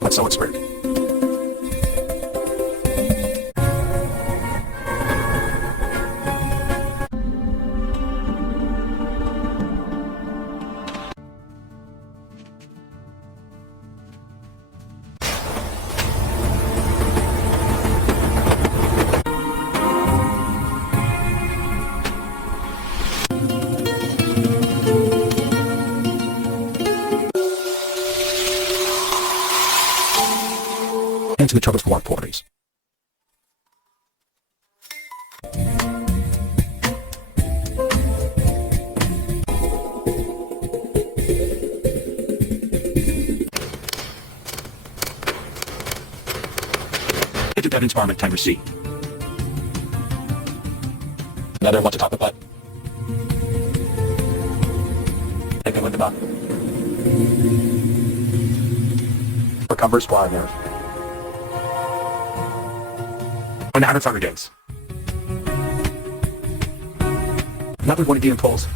Let's sew it straight. Into the truck's warm quarters. Into Devin's arm at timer C. Another one to top the butt. Take it with the butt. Recover squad nerve. On the 100 days. Another one of the impulse.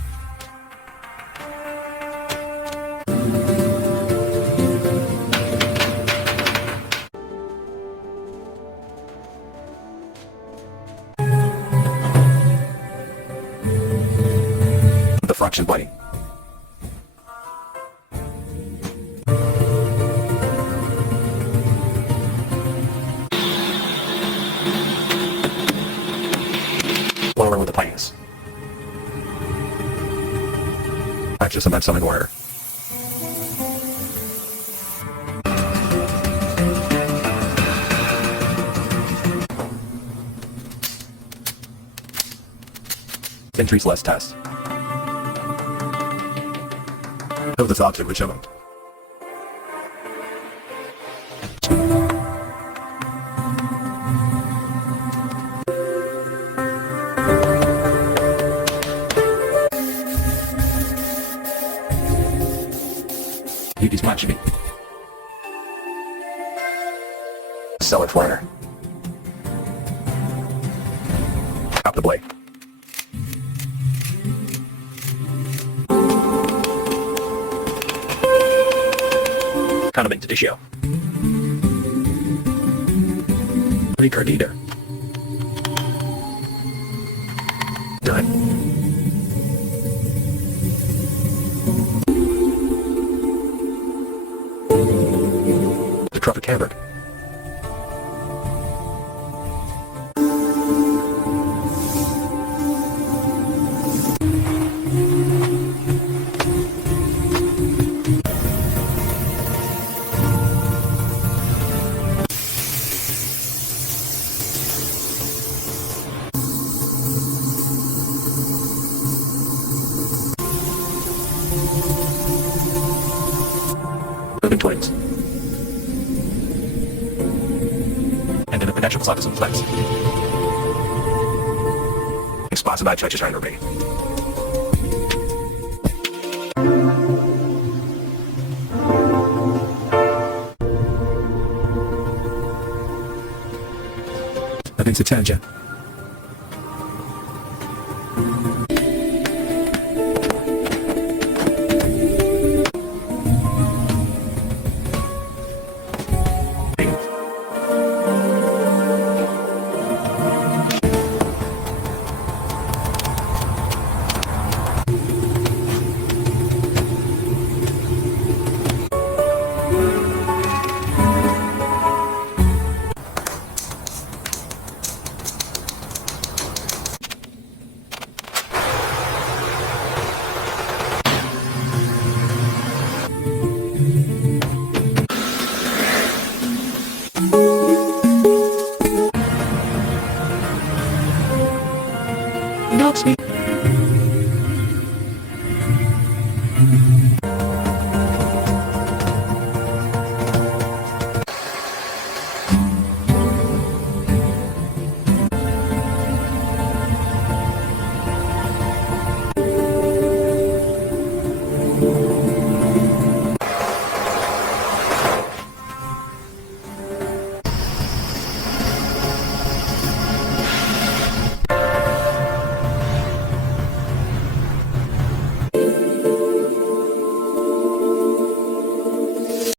The fraction blade. Lower with the planes. That's just about something wire. Entries less test. Of the thoughts of which of them. Beauty's matching me. Sell it for her. Up the blade. Kind of into the show. Recordita. Done. The traffic hammered. Moving twins. And then the potential side of some flex. Spots about churches trying to be. Nothing's a tangent. Knocks me.